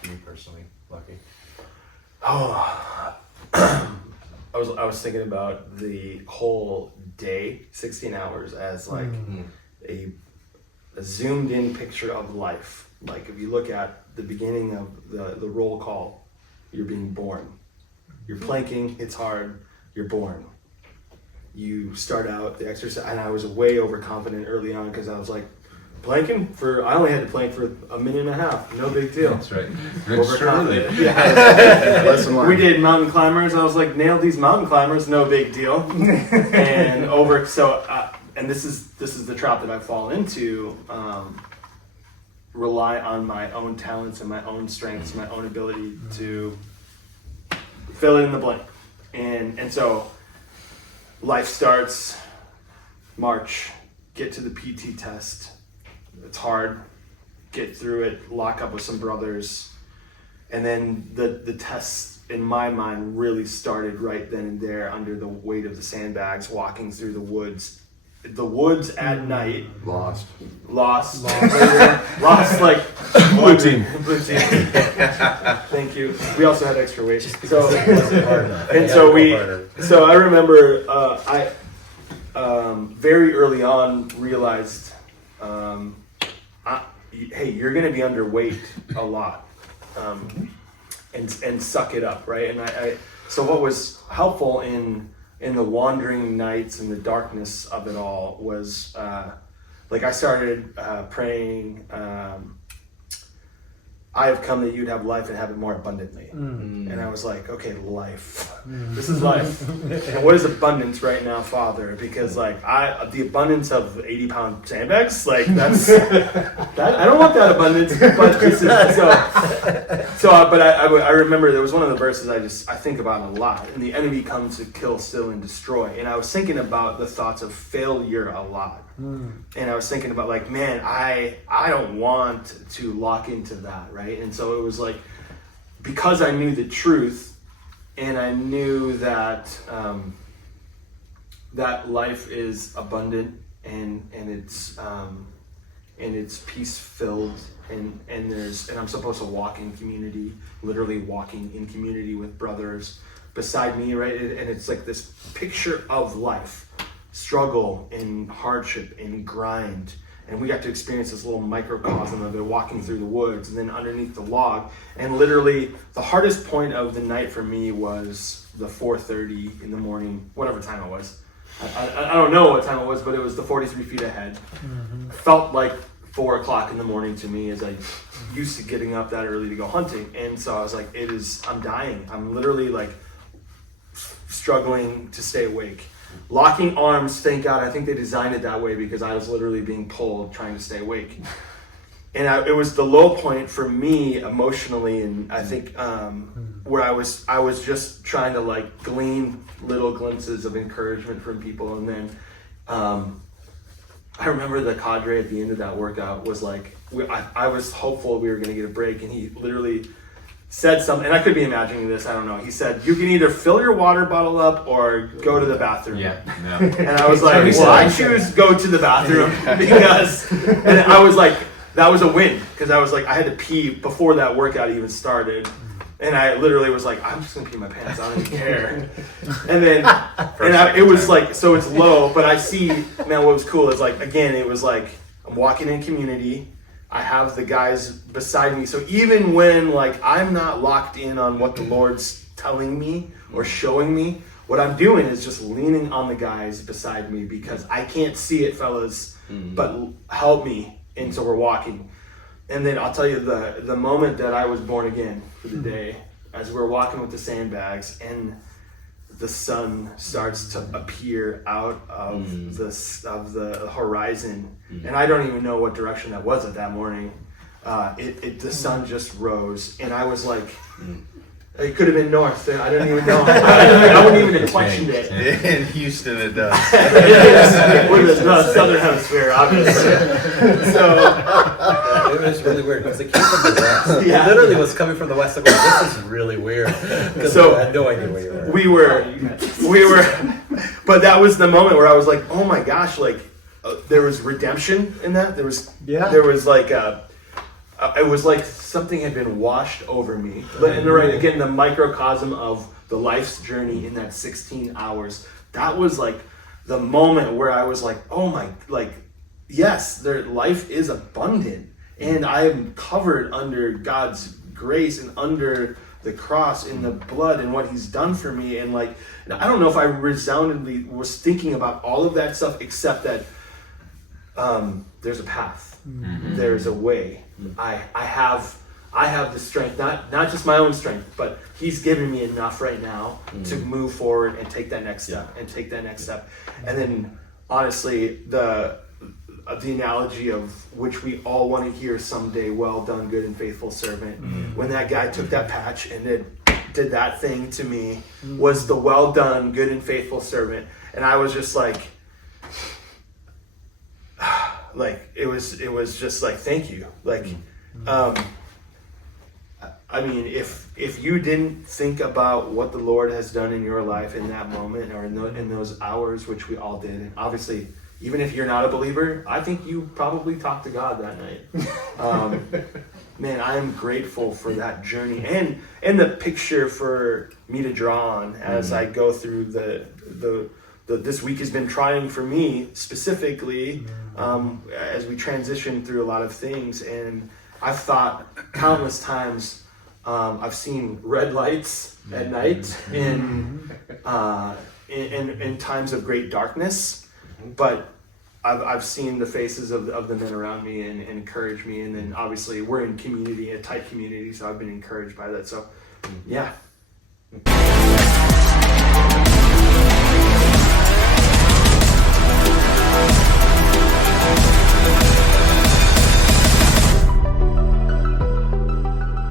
for you personally, Lucky? Oh, I was thinking about the whole day, 16 hours, as like a zoomed in picture of life. Like if you look at the beginning of the roll call, you're being born. You're planking, it's hard, you're born. You start out the exercise, and I was way overconfident early on because I was like, I only had to plank for a minute and a half, no big deal. That's right. Overconfident. Yeah. We did mountain climbers. I was like, nailed these mountain climbers, no big deal. And and this is the trap that I've fallen into. Rely on my own talents and my own strengths, my own ability to fill it in the blank. And so life starts, March, get to the PT test. It's hard, get through it, lock up with some brothers. And then the tests in my mind really started right then and there under the weight of the sandbags, walking through the woods. The woods at night. Lost. Like Blue team. Thank you. We also had extra weight. So I remember I very early on realized, hey, you're going to be underweight a lot, and suck it up, right? And so what was helpful in the wandering nights and the darkness of it all was, like I started praying, I have come that you'd have life and have it more abundantly. And I was like, okay, life. This is life. And what is abundance right now, Father? Because like the abundance of 80-pound sandbags, like that's I don't want that abundance. But this is but I remember there was one of the verses I think about a lot. And the enemy comes to kill, steal, and destroy. And I was thinking about the thoughts of failure a lot. And I was thinking about like, man, I don't want to lock into that, right? And so it was like, because I knew the truth, and I knew that that life is abundant and it's peace filled, and I'm supposed to walk in community, literally walking in community with brothers beside me, right? And it's like this picture of life. Struggle and hardship and grind, and we got to experience this little microcosm of it walking through the woods and then underneath the log. And literally the hardest point of the night for me was the 4:30 in the morning, whatever time it was. I don't know what time it was, but it was the 43 feet ahead. It felt like 4 o'clock in the morning to me, as I used to getting up that early to go hunting. And so I was like, I'm dying. I'm literally like struggling to stay awake. Locking arms, thank God. I think they designed it that way because I was literally being pulled, trying to stay awake. And it was the low point for me emotionally, and I think where I was just trying to like glean little glimpses of encouragement from people. And then I remember the cadre at the end of that workout was like, I was hopeful we were going to get a break, and he literally said something, and I could be imagining this, I don't know. He said, you can either fill your water bottle up or go to the bathroom. Yeah, no. And I was like, well, I choose go to the bathroom because, and I was like, that was a win, because I was like, I had to pee before that workout even started. And I literally was like, I'm just gonna pee my pants, I don't even care. And then, it was like, so it's low, but I see, man, what was cool is like, again, it was like, I'm walking in community, I have the guys beside me. So even when like I'm not locked in on what the Lord's telling me or showing me, what I'm doing is just leaning on the guys beside me because I can't see it, fellas, but help me. And so we're walking. And then I'll tell you the moment that I was born again for the day, as we're walking with the sandbags and the sun starts to appear out of the horizon, and I don't even know what direction that was at that morning. The sun just rose, and I was like, it could have been north. I don't even know. I wouldn't even have questioned it. In Houston, it does. We're the southern hemisphere, obviously. So it was really weird because it came from the west. Yeah. It literally was coming from the west. I'm like, this is really weird. So I had no idea where you were. We were, but that was the moment where I was like, oh my gosh, like there was redemption in that. There was like it was like something had been washed over me. But in the right, again, the microcosm of the life's journey in that 16 hours, that was like the moment where I was like, oh my, like, yes, their life is abundant, and I am covered under God's grace and under the cross in the blood and what he's done for me. And like, I don't know if I resoundingly was thinking about all of that stuff, except that there's a path, there's a way. I have the strength, not just my own strength, but he's given me enough right now to move forward and take that next step and then honestly, the analogy of which we all want to hear someday, well done, good and faithful servant. When that guy took that patch and did that thing to me, was the well done, good and faithful servant. And I was just like it was just like, thank you. Like, I mean, if you didn't think about what the Lord has done in your life in that moment or in those hours, which we all did, and obviously, even if you're not a believer, I think you probably talked to God that night. Man, I am grateful for that journey and the picture for me to draw on as I go through the this week has been trying for me specifically as we transition through a lot of things, and I've thought countless times. I've seen red lights at night in times of great darkness, but I've seen the faces of the men around me and encourage me, and then obviously we're in community, a tight community, so I've been encouraged by that. So, yeah.